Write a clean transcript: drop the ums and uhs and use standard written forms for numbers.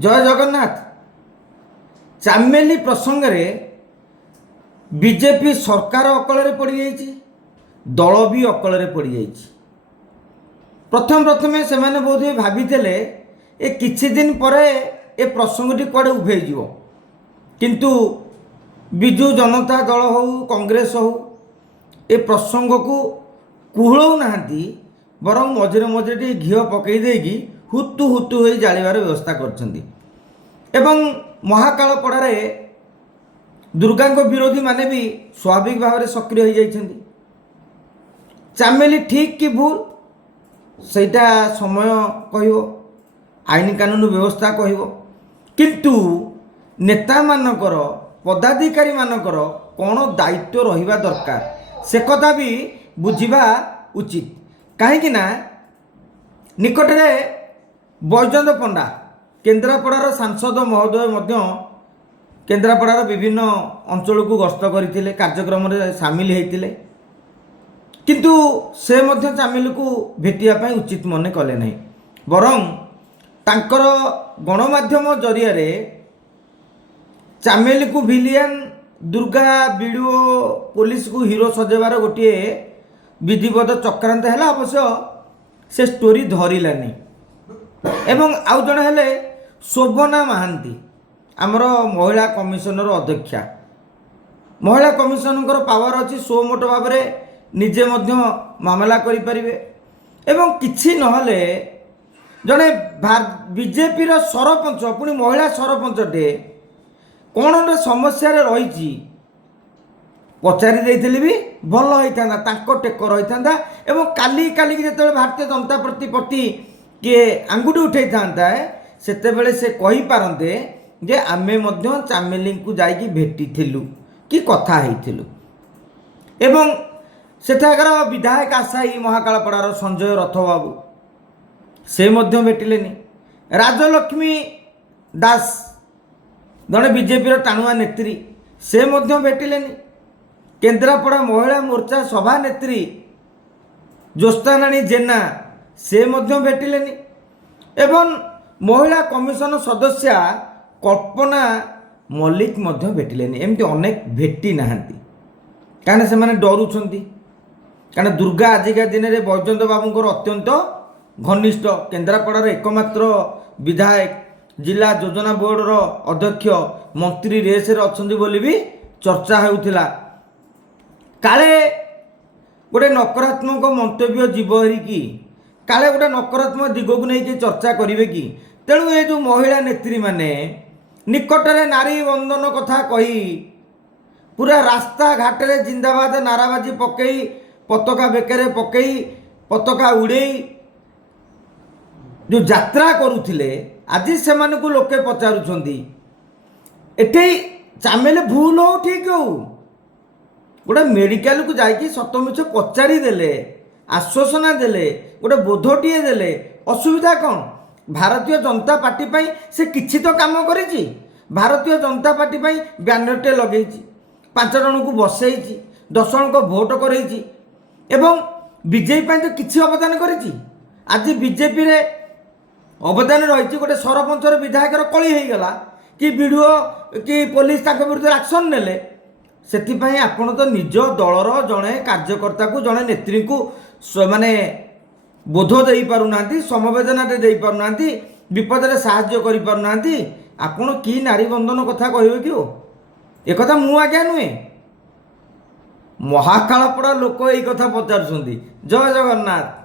जय जगन्नाथ। चामेली प्रसंग में बीजेपी सरकार अकल पड़ जाइए, दल भी अकल पड़ जाइए। प्रथम प्रथमे से बोध भाभी ए किछि दिन पर ए प्रसंगटी कुआडे उभे जीवो, किंतु विजु जनता दल हो कांग्रेस हो ए प्रसंग को कुहलौ नाहांती, बरं मझे मझे घीओ पकई देगी हुतु हुतु हो जालिबार व्यवस्था करछंती। एवं महाकालपड़ारे दुर्गा विरोधी माने भी स्वाभाविक भाव में सक्रिय हो जाइछंती। चामेली ठीक कि भूल सेटा समय कहिबो, आईन कानून व्यवस्था कहिबो, किंतु नेता मानकर पदाधिकारी मानकर कौन दायित्व रहिबा दरकार से कथा भी बुझिबा उचित। कहीं निकटरे बैजयंत पंडा केन्द्रापड़ार सांसद महोदय मध्य केन्द्रापड़ार विभिन्न अंचल को गस्त करते कार्यक्रम में सामिल होते, किंतु से मध्य चामेली को भेटिया उचित मन कले नहीं, बरं तांकर गणमाध्यम जरिया चामेली को विलियन, दुर्गा वीडियो पुलिस को हीरो सजेबार गोटे विधिवत चक्रांत है। अवश्य से स्टोरी धरलानी। एवं आउ जड़े हेले शोभना महांती, आमर महिला कमिशनर अध्यक्षा। महिला कमिशनर पावर अच्छी सो मोट भाव में निजे मध्य मामला करें। एवं किछि नहले जड़े बीजेपी सरपंच पुणी महिला सरपंचटे कौन गोटे समस्या रही पचारि देइथिले भी भल होइथांदा, तांको टेकर होइथांदा। एवं काली काली जेतेबेले भारतीय जनता पार्टी प्रति किए आंगुठी उठे था सेतेबेले से कहि पारंते जे आमे मध्य चामेली को जाइकी भेटिथिलु कि कथा हेइथिलु। एवं सेठाकार विधायक आशायी महाकालपड़ार संजय रथ बाबू से मध्य भेटिलेनी। राजलक्ष्मी दास जड़े बीजेपी टाणुआ नेत्री से मध्य भेटिलेनी। केन्द्रापड़ा महिला मोर्चा सभा नेत्री ज्योत्स्नाराणी जेना से मध्य भेटिलेनी। एवं महिला कमिशन सदस्या कल्पना मल्लिक मध्य भेटिलेनी। एमती अनेक भेटी नाहांती, कारण से माने डरुछंती। कारण दुर्गा आजिका दिन में बैजयंत बाबूंकर अत्यंत घनिष्ठ, केन्द्रापड़ार एकमात्र विधायक, जिला योजना बोर्डर अध्यक्ष, मंत्री रेस अच्छी बोली भी चर्चा होउथिला। काले गोटे नकारात्मक मंतव्य जीव हरिकी काले गोटे नकारात्मक दिग को नहीं चर्चा करेंगे कि। तेणु ये जो महिला नेत्री माने निकटरे नारी बंधन कथा कही पूरा रास्ता घाटे जिंदाबाद नाराबाजी पकई, पताका बेकरे पकई, पताका उड़े जो यात्रा करुथिले, आज से लोके पचारुछंती एठे चामेली भूल हो ठीक हो, गोटे मेडिकल को जाइए सत मिछ पचारि देले, आश्वासना देले, गोटे बोधटीए देले, असुविधा कौन? भारतीय जनता पार्टी पाई से किछि तो काम करिछि। भारतीय जनता पार्टी पाई ब्यानरटे लगेइछि, 5 जन को बसैछि, 10 जन को भोट करैछि, एवं बीजेपी पाई तो किछि अवदान करिछि। आज बीजेपी रे अवदान रही गोटे सरपंच विधायक कली हो गला कि वीडियो कि पुलिस ताके विरुद्ध एक्शन नेले। सेथिपाई आपण तो निज दलर जड़े कार्यकर्ता को जड़े नेत्री को माने बोध दे पारुना, समवेदना दे पारुना, विपद में साहाय्य कर पारुना। आपण कि नारी बंधन कथा कहे कि एक मु आज्ञा नुहे, महाकालपड़ा लोक यही कथा पचार। जय जगन्नाथ।